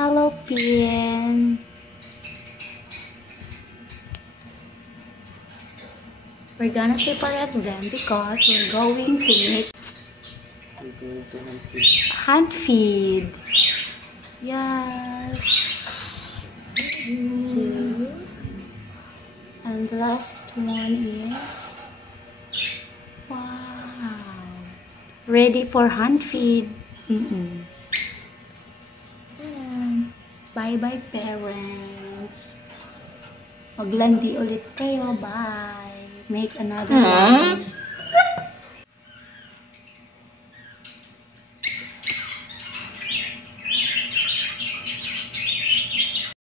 Hello, Pin. We're gonna separate them because we're going to make hand feed. Yes. 2. And the last one is wow. Ready for hand feed. Bye-bye, parents. Maglandi ulit kayo. Bye. Make another one.